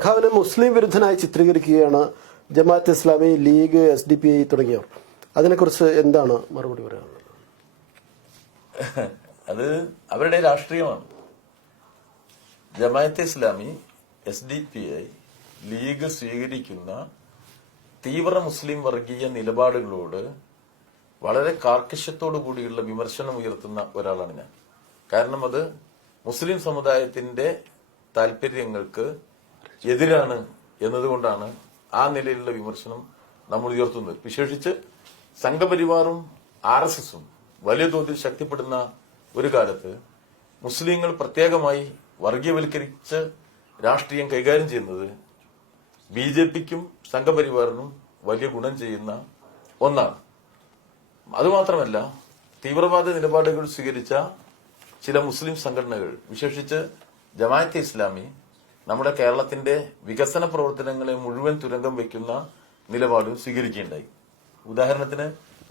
സഖാവിനെ മുസ്ലിം വിരുദ്ധനായി ചിത്രീകരിക്കുകയാണ് Jamaat Islami, league, SDP തുടങ്ങിയവർ. അതിനെക്കുറിച്ച് എന്താണ് മറുപടി പറയാനുള്ളത്? അത് അവരുടെ രാഷ്ട്രീയമാണ്. ജമാഅത്തെ ഇസ്ലാമി, SDPI, ലീഗ് സ്വീകരിക്കുന്ന തീവ്ര മുസ്ലിം വർഗീയ നിലപാടുകളോട് വളരെ കാർക്കശ്യത്തോടു കൂടിയുള്ള വിമർശനം ഉയർത്തുന്ന ഒരാളാണ് ഞാൻ. കാരണം അത് മുസ്ലിം സമുദായത്തിന്റെ താല്പര്യങ്ങൾക്ക് എതിരാണ് എന്നതുകൊണ്ടാണ് ആ നിലയിലുള്ള വിമർശനം നമ്മൾ ഉയർത്തുന്നത്. വിശേഷിച്ച് സംഘപരിവാറും RSSഉം വലിയ തോതിൽ ശക്തിപ്പെടുന്ന ഒരു കാലത്ത് മുസ്ലിങ്ങൾ പ്രത്യേകമായി വർഗീയവൽക്കരിച്ച് രാഷ്ട്രീയം കൈകാര്യം ചെയ്യുന്നത് BJPക്കും സംഘപരിവാറിനും വലിയ ഗുണം ചെയ്യുന്ന ഒന്നാണ്. അതുമാത്രമല്ല, തീവ്രവാദ നിലപാടുകൾ സ്വീകരിച്ച ചില മുസ്ലിം സംഘടനകൾ, വിശേഷിച്ച് ജമാഅത്തെ ഇസ്ലാമി, നമ്മുടെ കേരളത്തിന്റെ വികസന പ്രവർത്തനങ്ങളെ മുഴുവൻ തുരങ്കം വയ്ക്കുന്ന നിലപാടും സ്വീകരിക്കുകയുണ്ടായി. ഉദാഹരണത്തിന്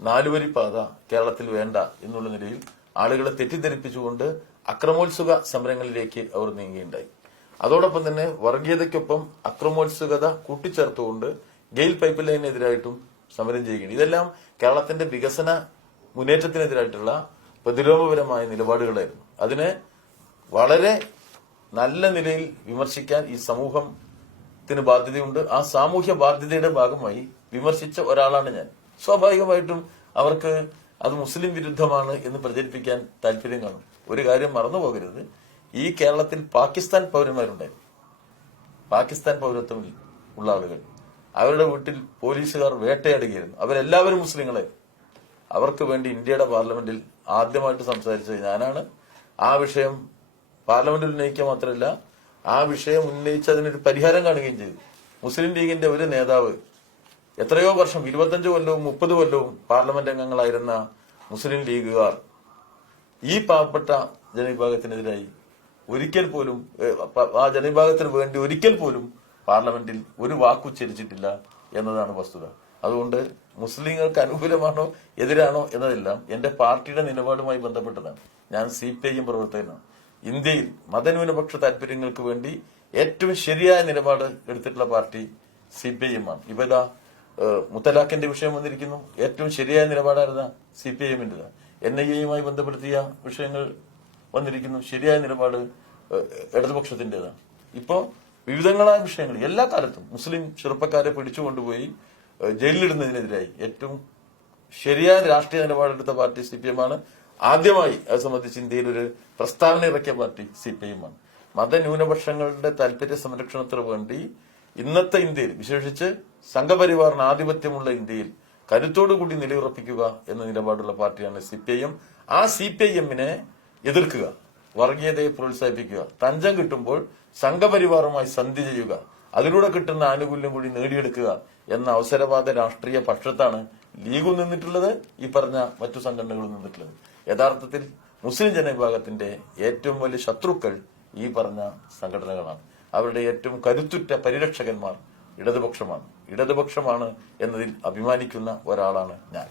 4 വരി പാത കേരളത്തിൽ വേണ്ട എന്നുള്ള നിലയിൽ ആളുകളെ തെറ്റിദ്ധരിപ്പിച്ചുകൊണ്ട് അക്രമോത്സുക സമരങ്ങളിലേക്ക് അവർ നീങ്ങുകയുണ്ടായി. അതോടൊപ്പം തന്നെ വർഗീയതയ്ക്കൊപ്പം അക്രമോത്സുകത കൂട്ടിച്ചേർത്തുകൊണ്ട് ഗെയിൽ പൈപ്പ് ലൈനെതിരായിട്ടും സമരം ചെയ്യുകയാണ്. ഇതെല്ലാം കേരളത്തിന്റെ വികസന മുന്നേറ്റത്തിനെതിരായിട്ടുള്ള പ്രതിലോമപരമായ നിലപാടുകളായിരുന്നു. അതിനെ വളരെ നല്ല നിലയിൽ വിമർശിക്കാൻ ഈ സമൂഹത്തിന് ബാധ്യതയുണ്ട്. ആ സാമൂഹ്യ ബാധ്യതയുടെ ഭാഗമായി വിമർശിച്ച ഒരാളാണ് ഞാൻ. സ്വാഭാവികമായിട്ടും അവർക്ക് അത് മുസ്ലിം വിരുദ്ധമാണ് എന്ന് പ്രചരിപ്പിക്കാൻ താല്പര്യം കാണും. ഒരു കാര്യം മറന്നുപോകരുത്, ഈ കേരളത്തിൽ പാകിസ്ഥാൻ പൗരന്മാരുണ്ടായിരുന്നു. പാകിസ്ഥാൻ പൗരത്വം ഉള്ള ആളുകൾ, അവരുടെ വീട്ടിൽ പോലീസുകാർ വേട്ടയാടുകയായിരുന്നു. അവരെല്ലാവരും മുസ്ലിങ്ങളായിരുന്നു. അവർക്ക് വേണ്ടി ഇന്ത്യയുടെ പാർലമെന്റിൽ ആദ്യമായിട്ട് സംസാരിച്ചത് ഞാനാണ്. ആ വിഷയം പാർലമെന്റിൽ ഉന്നയിക്കുക മാത്രമല്ല, ആ വിഷയം ഉന്നയിച്ച് അതിനൊരു പരിഹാരം കാണുകയും ചെയ്തു. മുസ്ലിം ലീഗിന്റെ ഒരു നേതാവ് എത്രയോ വർഷം, 25 കൊല്ലവും 30 കൊല്ലവും പാർലമെന്റ് അംഗങ്ങളായിരുന്ന മുസ്ലിം ലീഗുകാർ ഈ പാവപ്പെട്ട ജനവിഭാഗത്തിനെതിരായി ഒരിക്കൽ പോലും, ആ ജനവിഭാഗത്തിന് വേണ്ടി ഒരിക്കൽ പോലും പാർലമെന്റിൽ ഒരു വാക്കുച്ചരിച്ചിട്ടില്ല എന്നതാണ് വസ്തുത. അതുകൊണ്ട് മുസ്ലിങ്ങൾക്ക് അനുകൂലമാണോ എതിരാണോ എന്നതെല്ലാം എന്റെ പാർട്ടിയുടെ നിലപാടുമായി ബന്ധപ്പെട്ടതാണ്. ഞാൻ CPIM പ്രവർത്തകനാണ്. ഇന്ത്യയിൽ മതന്യൂനപക്ഷ താല്പര്യങ്ങൾക്ക് വേണ്ടി ഏറ്റവും ശരിയായ നിലപാട് എടുത്തിട്ടുള്ള പാർട്ടി CPIM ആണ്. ഇപ്പൊ ഇതാ മുത്തലാഖിന്റെ വിഷയം വന്നിരിക്കുന്നു. ഏറ്റവും ശരിയായ നിലപാടായിരുന്ന CPIM-ന്റെ. NIA-യുമായി ബന്ധപ്പെടുത്തിയ വിഷയങ്ങൾ വന്നിരിക്കുന്നു. ശരിയായ നിലപാട് ഇടതുപക്ഷത്തിന്റേതാണ്. ഇപ്പോ വിവിധങ്ങളായ വിഷയങ്ങൾ എല്ലാ കാലത്തും മുസ്ലിം ചെറുപ്പക്കാരെ പിടിച്ചുകൊണ്ടുപോയി ജയിലിലിടുന്നതിനെതിരായി ഏറ്റവും ശരിയായ രാഷ്ട്രീയ നിലപാടെടുത്ത പാർട്ടി CPIM ആണ്. ആദ്യമായി അത് സംബന്ധിച്ച് ഇന്ത്യയിൽ ഒരു പ്രസ്താവന ഇറക്കിയ പാർട്ടി CPIM ആണ്. മതന്യൂനപക്ഷങ്ങളുടെ താല്പര്യ സംരക്ഷണത്തിന് വേണ്ടി ഇന്നത്തെ ഇന്ത്യയിൽ, വിശേഷിച്ച് സംഘപരിവാറിന് ആധിപത്യമുള്ള ഇന്ത്യയിൽ കരുത്തോടുകൂടി നിലയുറപ്പിക്കുക എന്ന നിലപാടുള്ള പാർട്ടിയാണ് CPIM. ആ CPIM-നെ എതിർക്കുക, വർഗീയതയെ പ്രോത്സാഹിപ്പിക്കുക, തഞ്ചം കിട്ടുമ്പോൾ സംഘപരിവാറുമായി സന്ധി ചെയ്യുക, അതിലൂടെ കിട്ടുന്ന ആനുകൂല്യം കൂടി നേടിയെടുക്കുക എന്ന അവസരവാദ രാഷ്ട്രീയ പക്ഷത്താണ് ലീഗും നിന്നിട്ടുള്ളത്, ഈ പറഞ്ഞ മറ്റു സംഘടനകളും നിന്നിട്ടുള്ളത്. യഥാർത്ഥത്തിൽ മുസ്ലിം ജനവിഭാഗത്തിന്റെ ഏറ്റവും വലിയ ശത്രുക്കൾ ഈ പറഞ്ഞ സംഘടനകളാണ്. അവരുടെ ഏറ്റവും കരുത്തുറ്റ പരിരക്ഷകന്മാർ ഇടതുപക്ഷമാണ് എന്നതിൽ അഭിമാനിക്കുന്ന ഒരാളാണ് ഞാൻ.